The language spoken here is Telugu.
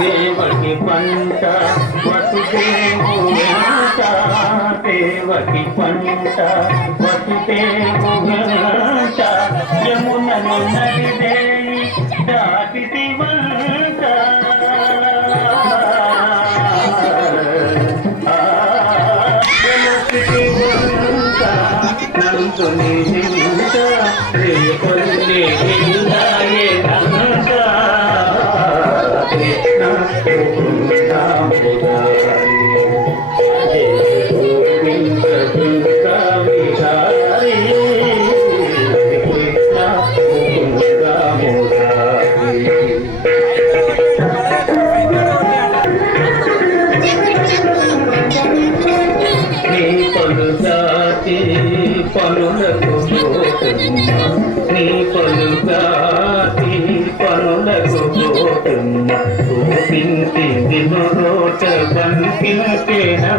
దేవకి పంట వసుదేవు దేవకి పంట వసుదేవు యమునను నడిదేయి దాటితి వంట నందుని హింస రేపల్లి హిందాయే నంద కృష్ణ పనులకు నీ పలు జాతి పనులకు పోతున్న. చూపించి దిను రోట కనిపించేనా